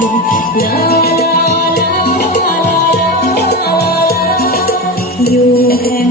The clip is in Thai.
ลาลาลาลาลา